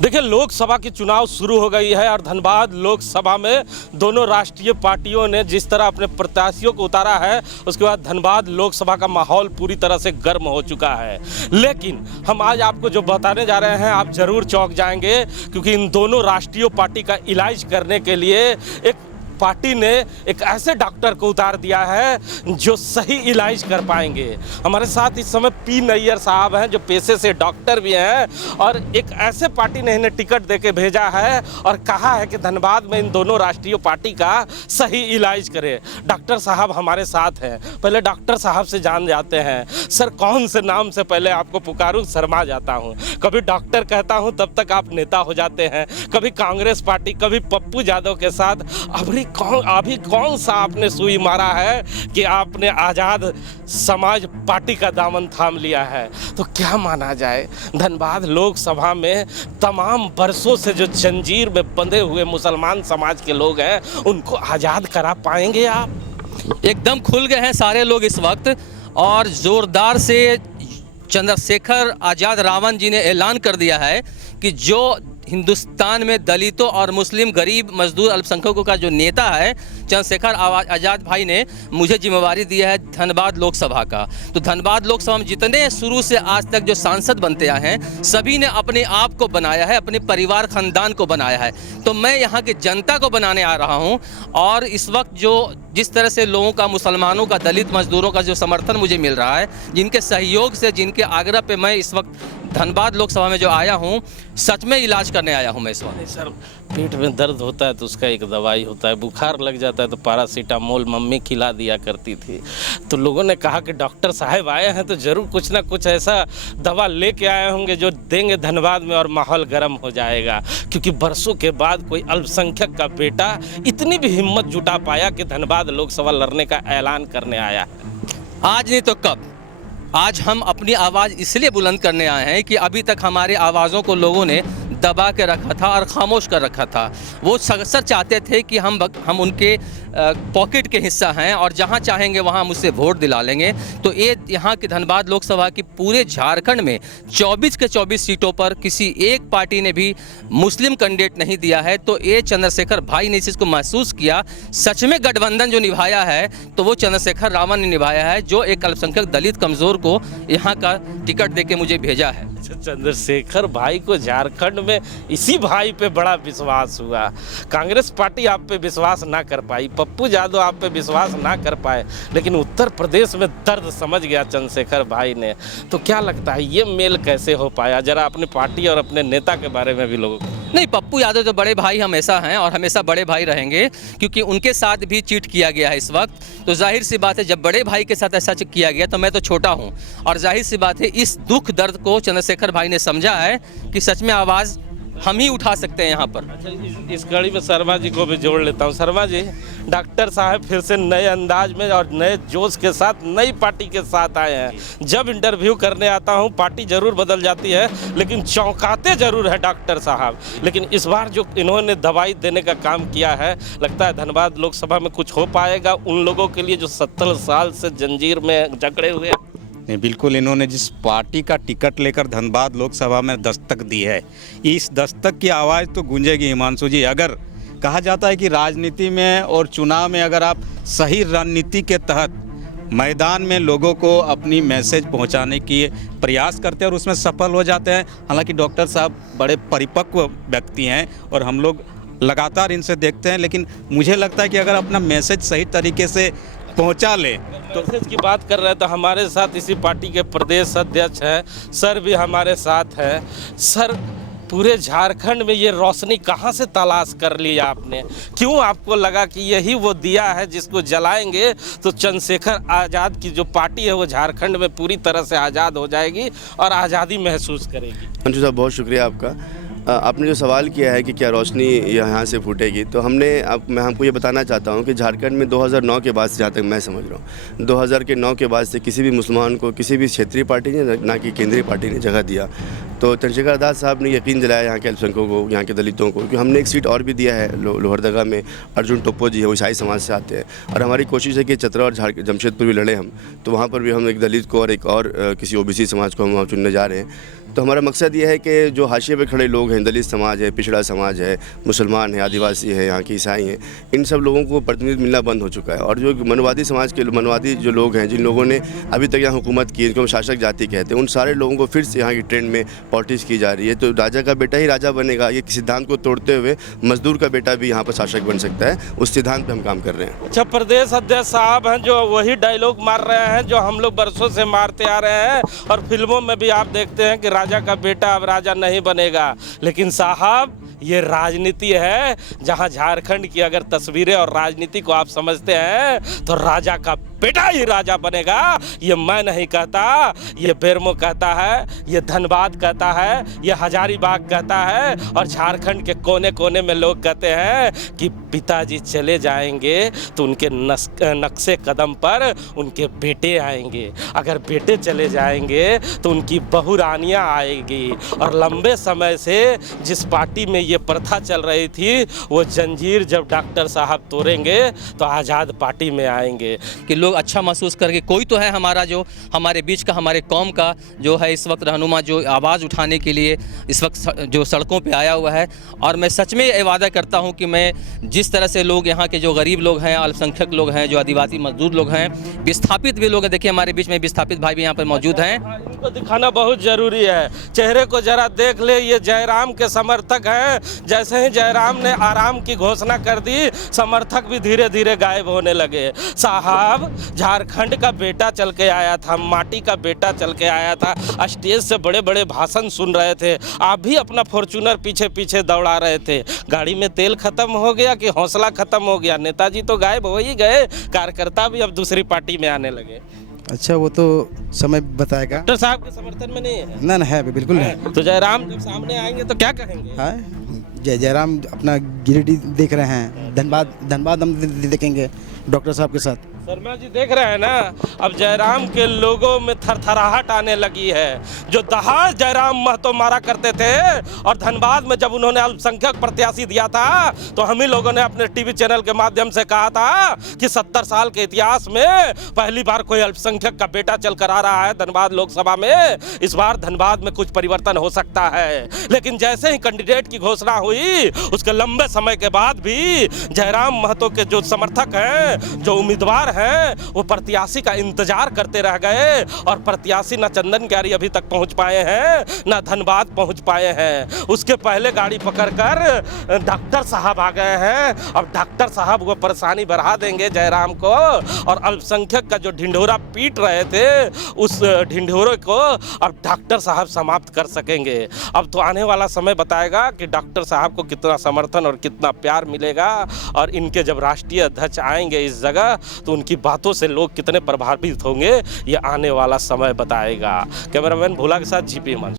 देखिए, लोकसभा की चुनाव शुरू हो गई है और धनबाद लोकसभा में दोनों राष्ट्रीय पार्टियों ने जिस तरह अपने प्रत्याशियों को उतारा है, उसके बाद धनबाद लोकसभा का माहौल पूरी तरह से गर्म हो चुका है। लेकिन हम आज आपको जो बताने जा रहे हैं, आप जरूर चौंक जाएंगे, क्योंकि इन दोनों राष्ट्रीय पार्टी का इलाज करने के लिए एक पार्टी ने एक ऐसे डॉक्टर को उतार दिया है जो सही इलाज कर पाएंगे। हमारे साथ इस समय पी नैयर साहब हैं, जो पेशे से डॉक्टर भी हैं, और एक ऐसे पार्टी ने इन्हें टिकट देके भेजा है और कहा है कि धनबाद में इन दोनों राष्ट्रीय पार्टी का सही इलाज करे। डॉक्टर साहब हमारे साथ हैं। पहले डॉक्टर साहब से जान जाते हैं, सर कौन से नाम से पहले आपको पुकारूं, शर्मा जाता हूं। कभी डॉक्टर कहता हूं तब तक आप नेता हो जाते हैं, कभी कांग्रेस पार्टी, कभी पप्पू यादव के साथ। अभी कौन सा आपने सुई मारा है कि आपने आज़ाद समाज पार्टी का दामन थाम लिया है? तो क्या माना जाए, धनबाद लोकसभा में तमाम बरसों से जो जंजीर में बंधे हुए मुसलमान समाज के लोग हैं, उनको आज़ाद करा पाएंगे आप? एकदम खुल गए हैं सारे लोग इस वक्त, और ज़ोरदार से चंद्रशेखर आज़ाद रावण जी ने ऐलान कर दिया है कि जो हिंदुस्तान में दलितों और मुस्लिम गरीब मजदूर अल्पसंख्यकों का जो नेता है चंद्रशेखर आज़ाद भाई ने मुझे जिम्मेवारी दी है धनबाद लोकसभा का। तो धनबाद लोकसभा में जितने शुरू से आज तक जो सांसद बनते आए हैं, सभी ने अपने आप को बनाया है, अपने परिवार खानदान को बनाया है। तो मैं यहाँ की जनता को बनाने आ रहा हूँ, और इस वक्त जो जिस तरह से लोगों का, मुसलमानों का, दलित मजदूरों का जो समर्थन मुझे मिल रहा है, जिनके सहयोग से, जिनके आग्रह पे मैं इस वक्त धनबाद लोकसभा में जो आया हूँ, सच में इलाज करने आया हूँ मैं इस वक्त। सर, पेट में दर्द होता है तो उसका एक दवाई होता है, बुखार लग जाता है तो पैरासीटामोल मम्मी खिला दिया करती थी। तो लोगों ने कहा कि डॉक्टर साहब आए हैं तो ज़रूर कुछ ना कुछ ऐसा दवा लेके आए होंगे जो देंगे धनबाद में और माहौल गर्म हो जाएगा। क्योंकि बरसों के बाद कोई अल्पसंख्यक का बेटा इतनी भी हिम्मत जुटा पाया कि धनबाद लोकसभा लड़ने का ऐलान करने आया है। आज नहीं तो कब। आज हम अपनी आवाज़ इसलिए बुलंद करने आए हैं कि अभी तक हमारी आवाज़ों को लोगों ने दबा के रखा था और खामोश कर रखा था। वो अक्सर चाहते थे कि हम उनके पॉकेट के हिस्सा हैं और जहां चाहेंगे वहां मुझसे वोट दिला लेंगे। तो ये यहाँ की धनबाद लोकसभा की पूरे झारखंड में 24 के 24 सीटों पर किसी एक पार्टी ने भी मुस्लिम कैंडिडेट नहीं दिया है। तो ये चंद्रशेखर भाई ने इस चीज़ को महसूस किया। सच में गठबंधन जो निभाया है तो वो चंद्रशेखर रावण ने निभाया है, जो एक अल्पसंख्यक दलित कमज़ोर को यहाँ का टिकट देके मुझे भेजा है। चंद्रशेखर भाई को झारखंड में इसी भाई पे बड़ा विश्वास हुआ। कांग्रेस पार्टी आप पे विश्वास ना कर पाई, पप्पू यादव आप पे विश्वास ना कर पाए, लेकिन उत्तर प्रदेश में दर्द समझ गया चंद्रशेखर भाई ने। तो क्या लगता है ये मेल कैसे हो पाया? जरा अपनी पार्टी और अपने नेता के बारे में भी लोगों को। नहीं, पप्पू यादव तो बड़े भाई हमेशा हैं और हमेशा बड़े भाई रहेंगे, क्योंकि उनके साथ भी चीट किया गया है इस वक्त। तो जाहिर सी बात है, जब बड़े भाई के साथ ऐसा किया गया तो मैं तो छोटा हूं, और जाहिर सी बात है इस दुख दर्द को चंद्रशेखर भाई ने समझा है कि सच में आवाज़ हम ही उठा सकते हैं यहाँ पर। अच्छा, इस कड़ी में शर्मा जी को भी जोड़ लेता हूँ। शर्मा जी, डॉक्टर साहब फिर से नए अंदाज में और नए जोश के साथ नई पार्टी के साथ आए हैं। जब इंटरव्यू करने आता हूँ, पार्टी जरूर बदल जाती है, लेकिन चौंकाते जरूर है डॉक्टर साहब। लेकिन इस बार जो इन्होंने दवाई देने का काम किया है, लगता है धनबाद लोकसभा में कुछ हो पाएगा उन लोगों के लिए जो 70 साल से जंजीर में जकड़े हुए। नहीं, बिल्कुल, इन्होंने जिस पार्टी का टिकट लेकर धनबाद लोकसभा में दस्तक दी है, इस दस्तक की आवाज़ तो गूंजेगी हिमांशु जी। अगर कहा जाता है कि राजनीति में और चुनाव में अगर आप सही रणनीति के तहत मैदान में लोगों को अपनी मैसेज पहुंचाने की प्रयास करते हैं और उसमें सफल हो जाते हैं। हालांकि डॉक्टर साहब बड़े परिपक्व व्यक्ति हैं और हम लोग लगातार इनसे देखते हैं, लेकिन मुझे लगता है कि अगर अपना मैसेज सही तरीके से पहुंचा ले तो मैसेज की बात कर रहे हैं तो हमारे साथ इसी पार्टी के प्रदेश अध्यक्ष हैं, सर भी हमारे साथ हैं। सर, पूरे झारखंड में ये रोशनी कहाँ से तलाश कर लिया आपने? क्यों आपको लगा कि यही वो दिया है जिसको जलाएंगे तो चंद्रशेखर आज़ाद की जो पार्टी है वो झारखंड में पूरी तरह से आज़ाद हो जाएगी और आज़ादी महसूस करेगी? अंशु साहब, बहुत शुक्रिया आपका। आपने जो सवाल किया है कि क्या रोशनी यहाँ से फूटेगी, तो मैं हमको ये बताना चाहता हूँ कि झारखंड में 2009 के बाद से, जहाँ तक मैं समझ रहा हूँ, 2009 के बाद से किसी भी मुसलमान को किसी भी क्षेत्रीय पार्टी ने, ना कि केंद्रीय पार्टी ने जगह दिया। तो चंद्रशेखर दास साहब ने यकीन दिलाया यहाँ के अल्पसंख्यकों को, यहाँ के दलितों को, क्योंकि हमने एक सीट और भी दिया है लोहरदगा में। अर्जुन टोप्पो जी है, वो ईसाई समाज से आते हैं, और हमारी कोशिश है कि चतरा और जमशेदपुर भी लड़े हम, तो वहाँ पर भी हम एक दलित को और एक और किसी ओबीसी समाज को हम वहाँ चुनने जा रहे हैं। तो हमारा मकसद ये है कि जो हाशिए पे खड़े लोग हैं, दलित समाज है, पिछड़ा समाज है, मुसलमान है, आदिवासी है, यहाँ के ईसाई हैं, इन सब लोगों को प्रतिनिधित्व मिलना बंद हो चुका है। और जो मनवादी समाज के मनवादी जो लोग हैं, जिन लोगों ने अभी तक यहाँ हुकूमत की, इनको हम शासक जाति कहते हैं, उन सारे लोगों को फिर से यहाँ की ट्रेंड में पॉलिटिक्स की जा रही है। तो राजा का बेटा ही राजा बनेगा, ये सिद्धांत को तोड़ते हुए मजदूर का बेटा भी यहाँ पर शासक बन सकता है, उस सिद्धांत पर हम काम कर रहे हैं। अच्छा, प्रदेश अध्यक्ष साहब हैं जो वही डायलॉग मार रहे हैं जो हम लोग बरसों से मारते आ रहे हैं, और फिल्मों में भी आप देखते हैं कि राजा का बेटा अब राजा नहीं बनेगा। लेकिन साहब, ये राजनीति है, जहां झारखंड की अगर तस्वीरें और राजनीति को आप समझते हैं तो राजा का बेटा ही राजा बनेगा। ये मैं नहीं कहता, ये बेरमो कहता है, ये धनबाद कहता है, ये हजारीबाग कहता है, और झारखंड के कोने कोने में लोग कहते हैं कि पिताजी चले जाएंगे तो उनके नक्शे कदम पर उनके बेटे आएंगे, अगर बेटे चले जाएंगे तो उनकी बहुरानियाँ आएगी। और लंबे समय से जिस पार्टी में ये प्रथा चल रही थी, वो जंजीर जब डॉक्टर साहब तोड़ेंगे तो आज़ाद पार्टी में आएंगे कि लोग अच्छा महसूस करके कोई तो है हमारा, जो हमारे बीच का, हमारे कौम का जो है इस वक्त रहनुमा, जो आवाज़ उठाने के लिए इस वक्त जो सड़कों पे आया हुआ है। और मैं सच में ये वादा करता हूँ कि मैं जिस तरह से लोग यहाँ के जो गरीब लोग हैं, अल्पसंख्यक लोग हैं, जो आदिवासी मजदूर लोग हैं, विस्थापित भी लोग हैं, देखिए हमारे बीच में विस्थापित भाई भी यहाँ पर मौजूद हैं। इनको दिखाना बहुत ज़रूरी है, चेहरे को जरा देख ले, ये जयराम के समर्थक हैं। जैसे ही जयराम ने आराम की घोषणा कर दी, समर्थक भी धीरे धीरे गायब होने लगे। साहब, झारखंड का बेटा चल के आया था, माटी का बेटा चल के आया था, स्टेज से बड़े बड़े भाषण सुन रहे थे, आप भी अपना फॉर्च्यूनर पीछे पीछे दौड़ा रहे थे। गाड़ी में तेल खत्म हो गया कि हौसला खत्म हो गया? नेताजी तो गायब हो ही गए, कार्यकर्ता भी अब दूसरी पार्टी में आने लगे। अच्छा, वो तो समय बताएगा। डॉक्टर साहब के समर्थन में नहीं है? ना है, बिल्कुल नहीं। तो जयराम जब सामने आएंगे तो क्या कहेंगे? हाँ, जयराम अपना गिरिडीह देख रहे हैं, धनबाद हम देखेंगे डॉक्टर साहब के साथ। शर्मा जी देख रहे हैं ना, अब जयराम के लोगों में थरथराहट आने लगी है। जो दहाड़ जयराम महतो मारा करते थे, और धनबाद में जब उन्होंने अल्पसंख्यक प्रत्याशी दिया था तो हम ही लोगों ने अपने टीवी चैनल के माध्यम से कहा था कि 70 साल के इतिहास में पहली बार कोई अल्पसंख्यक का बेटा चल कर आ रहा है धनबाद लोकसभा में। इस बार धनबाद में कुछ परिवर्तन हो सकता है। लेकिन जैसे ही कैंडिडेट की घोषणा हुई, उसके लंबे समय के बाद भी जयराम महतो के जो समर्थक हैं, जो उम्मीदवार हैं, वो प्रत्याशी का इंतजार करते रह गए, और प्रत्याशी न चंदन क्यारी अभी तक पहुंच पाए हैं, न धनबाद पहुंच पाए हैं। उसके पहले गाड़ी पकड़कर डॉक्टर साहब आ गए हैं। अब डॉक्टर साहब वो परेशानी बढ़ा देंगे जयराम को, और अल्पसंख्यक का जो ढिंढोरा पीट रहे थे, उस ढिंढोरे को अब डॉक्टर साहब समाप्त कर सकेंगे। अब तो आने वाला समय बताएगा कि डॉक्टर साहब को कितना समर्थन और कितना प्यार मिलेगा, और इनके जब राष्ट्रीय अध्यक्ष आएंगे इस जगह तो उनकी बातों से लोग कितने प्रभावित होंगे, ये आने वाला समय बताएगा। कैमरामैन भोला के साथ जीपी हिमांशु।